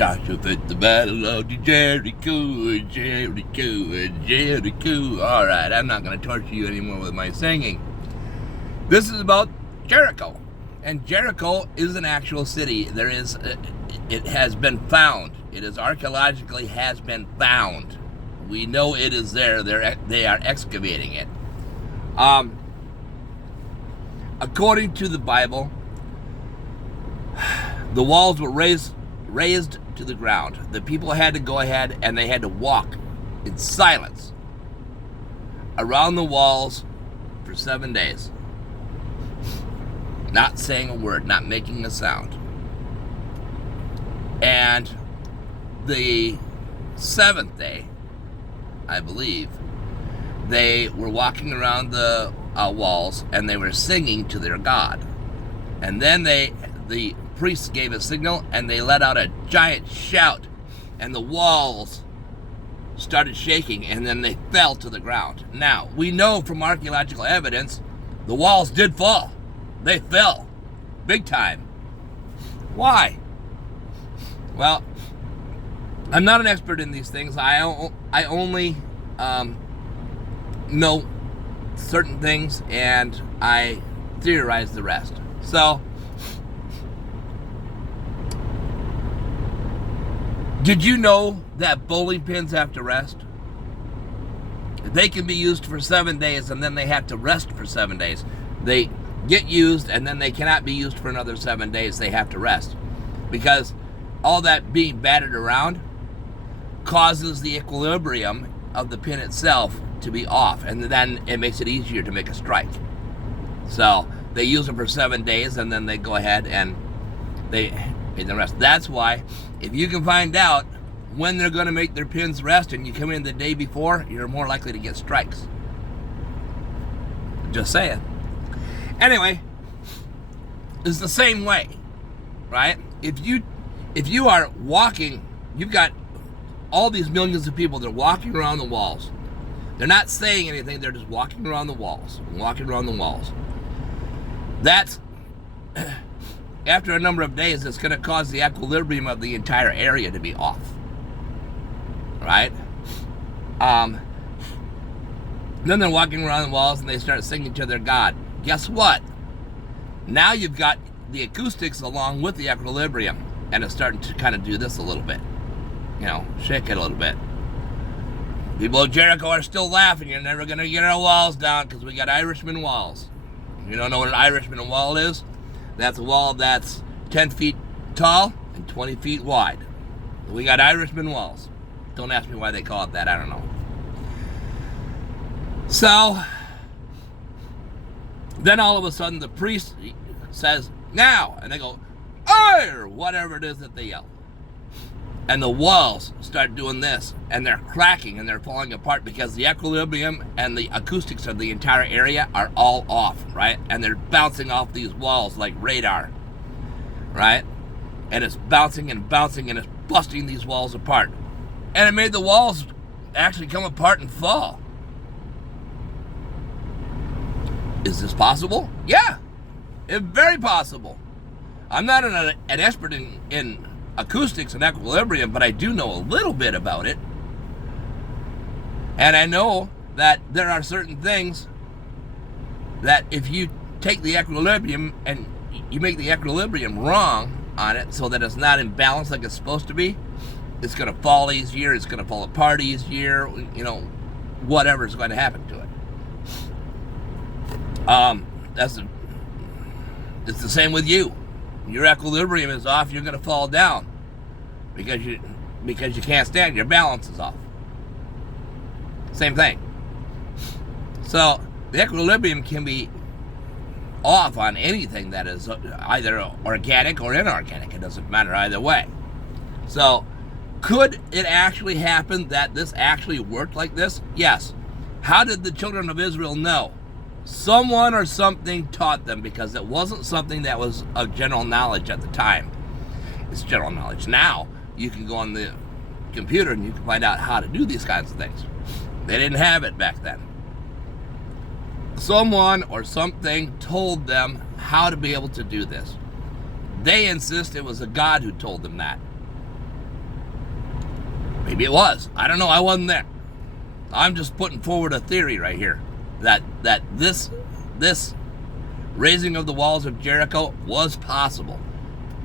Joshua fought the battle of Jericho, Jericho, Jericho. All right, I'm not going to torture you anymore with my singing. This is about Jericho. And Jericho is an actual city. It has been found. It is archaeologically has been found. We know it is there. They are excavating it. According to the Bible, the walls were raised to the ground. The people had to go ahead and they had to walk in silence around the walls for 7 days. Not saying a word, not making a sound. And the 7th day, I believe, they were walking around the walls and they were singing to their God. And then the priests gave a signal and they let out a giant shout and the walls started shaking and then they fell to the ground. Now, we know from archaeological evidence the walls did fall. They fell big time. Why? Well, I'm not an expert in these things. I only know certain things and I theorize the rest. So, did you know that bowling pins have to rest? They can be used for 7 days and then they have to rest for 7 days. They get used and then they cannot be used for another 7 days. They have to rest because all that being battered around causes the equilibrium of the pin itself to be off, and then it makes it easier to make a strike. So they use them for 7 days and then they go ahead and they make them rest. That's why if you can find out when they're going to make their pins rest and you come in the day before, you're more likely to get strikes. Just saying. Anyway, it's the same way, right? If you are walking, you've got all these millions of people that are walking around the walls. They're not saying anything, they're just walking around the walls, That's, after a number of days, it's going to cause the equilibrium of the entire area to be off, right? Then they're walking around the walls and they start singing to their God. Guess what? Now you've got the acoustics along with the equilibrium, and it's starting to kind of do this a little bit. You know, shake it a little bit. People of Jericho are still laughing. You're never going to get our walls down because we got Irishman walls. You don't know what an Irishman wall is? That's a wall that's 10 feet tall and 20 feet wide. We got Irishman walls. Don't ask me why they call it that. I don't know. So, then all of a sudden the priest says, now, and they go, "Oi!" or whatever it is that they yell. And the walls start doing this, and they're cracking and they're falling apart because the equilibrium and the acoustics of the entire area are all off, right? And they're bouncing off these walls like radar, right? And it's bouncing and bouncing and it's busting these walls apart. And it made the walls actually come apart and fall. Is this possible? Yeah, it's very possible. I'm not an expert in acoustics and equilibrium, but I do know a little bit about it. And I know that there are certain things that if you take the equilibrium and you make the equilibrium wrong on it so that it's not in balance like it's supposed to be, it's going to fall easier, it's going to fall apart easier, you know, whatever is going to happen to it. It's the same with you. Your equilibrium is off, you're going to fall down because you can't stand, your balance is off. Same thing. So the equilibrium can be off on anything that is either organic or inorganic. It doesn't matter either way. So could it actually happen that this actually worked like this? Yes. How did the children of Israel know? Someone or something taught them, because it wasn't something that was of general knowledge at the time. It's general knowledge. Now you can go on the computer and you can find out how to do these kinds of things. They didn't have it back then. Someone or something told them how to be able to do this. They insist it was a God who told them that. Maybe it was. I don't know. I wasn't there. I'm just putting forward a theory right here that this raising of the walls of Jericho was possible.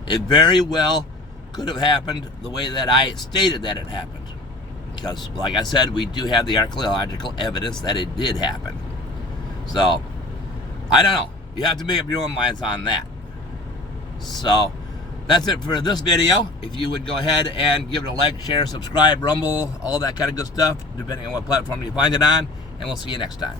It very well could have happened the way that I stated that it happened. Because, like I said, we do have the archaeological evidence that it did happen. So, I don't know. You have to make up your own minds on that. So, that's it for this video. If you would go ahead and give it a like, share, subscribe, rumble, all that kind of good stuff, depending on what platform you find it on. And we'll see you next time.